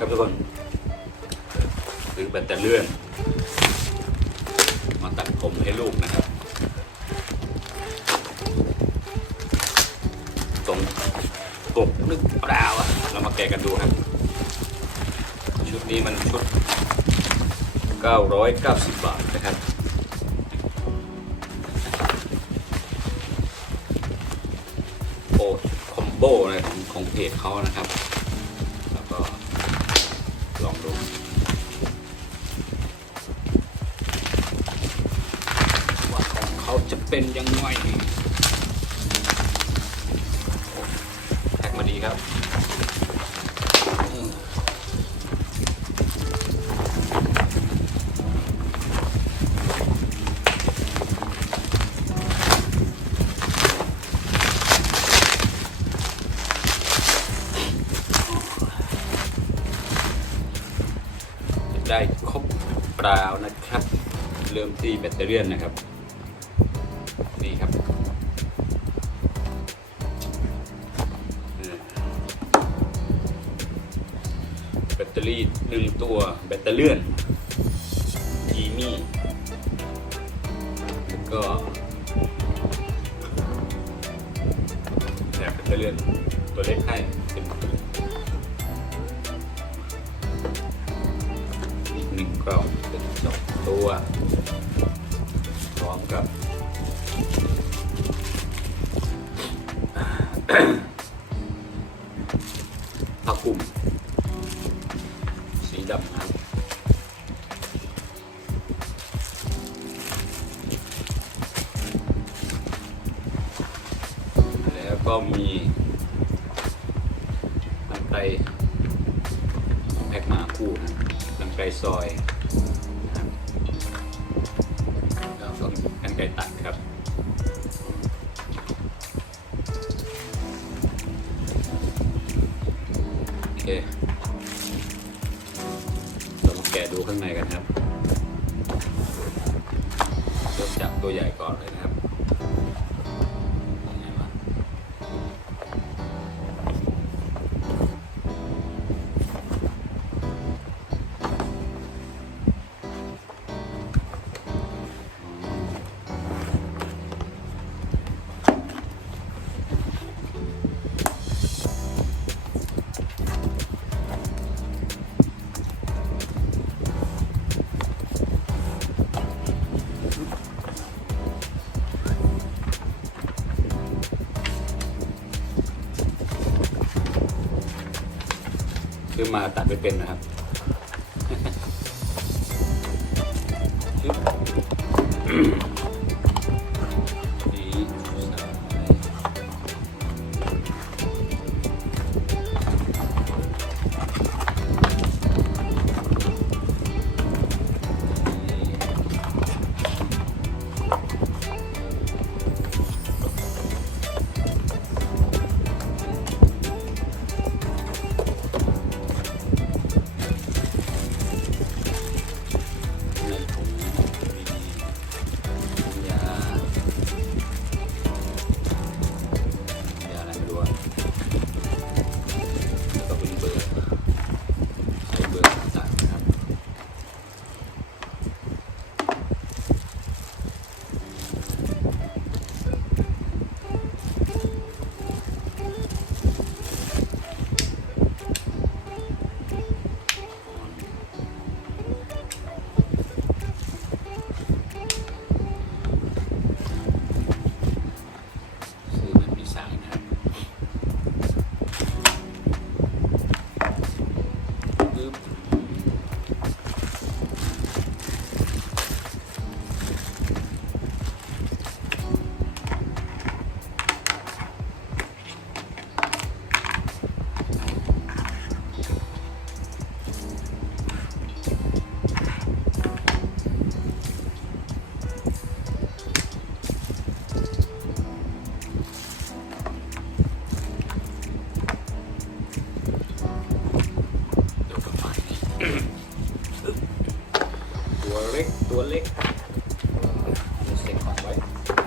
ครับทุกคนซื้อแบตเตอรี่อนมาตัดผมให้ลูกนะครับตรงปกนึกเปล่าอะเรามาแกะกันดูครับ ชุดนี้มันชุด 990 บาทนะครับโอ้คอมโบอะของของเพจเขานะครับ เขาจะเป็นยังไงแท็กมาดีครับอืมได้ครบเปล่านะครับ เริ่มที่แบตเตอรี่ยนนะครับ แบตเตอรี่ยนอีมี่แล้วก็แบแบตเตอรี่ยนตัวเล็กให้เป็นอีกหนึ่งกล่องเป็นสองตัวพร้อมกับผ้าคลุม ลังไกรซอยแล้วก็กันไก่ตัดครับโอเคเรามาแกะดูข้างในกันครับ เริ่มจากตัวใหญ่ก่อนเลยนะครับ มาตัดไม่เป็นนะครับ güey.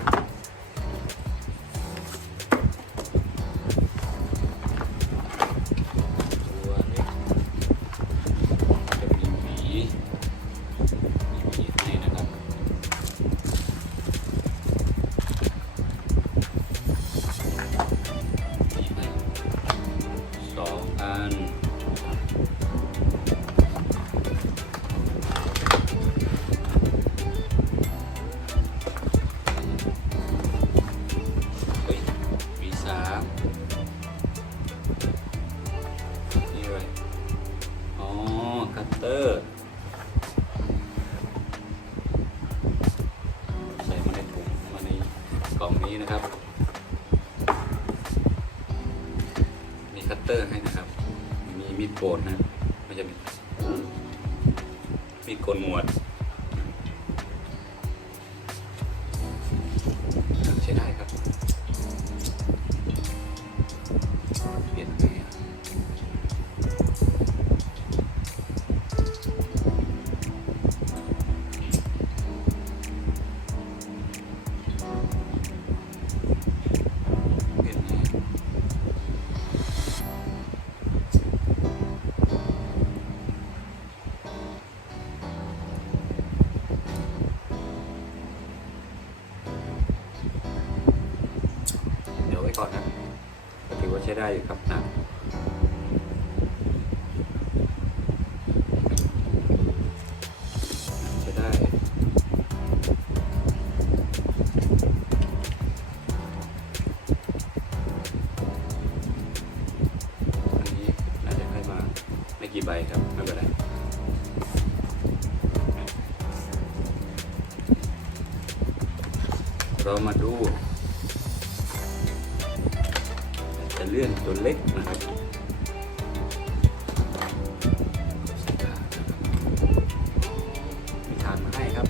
ี้นะครับ มีคัตเตอร์ให้นะครับ มีมีดโบนนะไม่ใช่มีดโกนหมวด ได้อยู่ครับนะใช้ได้ อันนี้น่าจะให้มาไม่กี่ใบครับไม่เป็นไรเรามาดู จะเลื่อนตัวเล็กนะครับมีฐานมาให้ครับ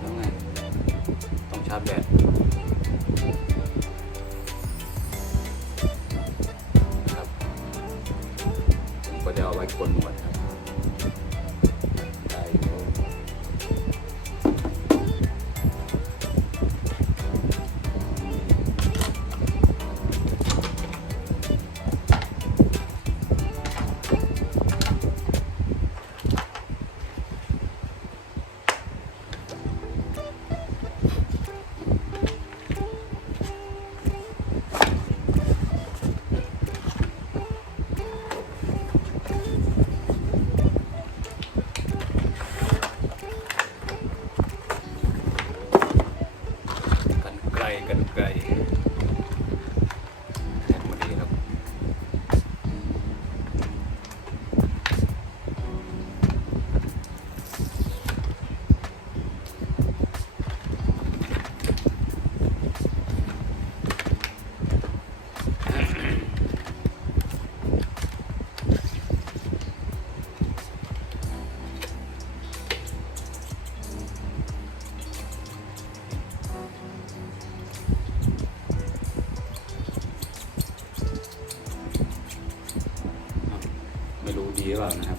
แล้วไง ต้องชาร์จแบตนะครับผมก็จะเอาไว้กดหนวดครับ นะครับ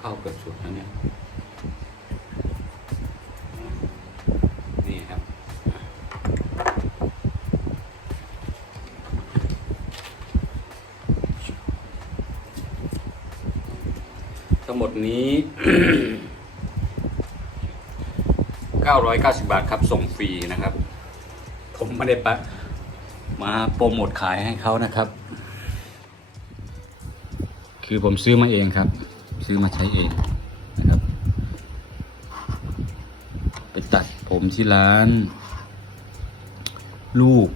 เข้ากับสุดนะเนี่ยนี่ครับ ทั้งหมดนี้ 990 บาทครับ ส่งฟรีนะครับ ผมไม่ได้ปะมาโปรโมทขายให้เขานะครับ คือผมซื้อมาเองครับ ซื้อมาใช้เองนะครับไปตัดผมที่ร้าน ลูก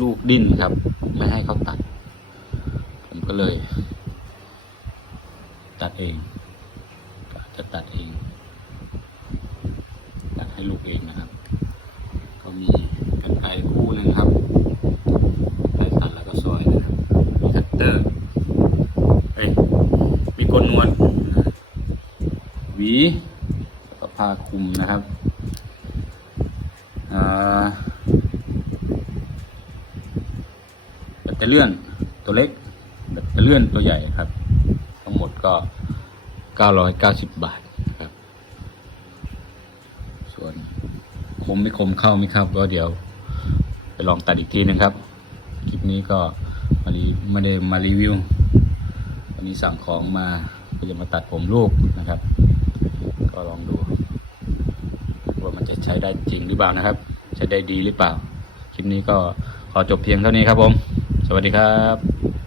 ลูกดิ้นครับ ไม่ให้เขาตัด ผมก็เลย ตัดเองจะตัดเองตัดให้ลูกเองนะครับเขามีกันไกรคู่นึงครับไปตัดแล้วก็ซอยนะครับมีคัตเตอร์เอ้ย กลนวดหวีก็ผ้าคลุมนะครับแบตเตอเลื่อนตัวเล็กแบตเตอเลื่อนตัวใหญ่ครับ ทั้งหมดก็เก้าร้อยเก้าสิบบาทครับ ส่วนคมไม่คมเข้าไม่เข้าก็เดี๋ยวไปลองตัดอีกทีหนึงครับ คลิปนี้ก็มารีไม่ได้มารีวิว วันนี้สั่งของมาก็จะมาตัดผมลูกนะครับ ก็ลองดู ว่ามันจะใช้ได้จริงหรือเปล่านะครับ ใช้ได้ดีหรือเปล่า คลิปนี้ก็ขอจบเพียงเท่านี้ครับผม สวัสดีครับ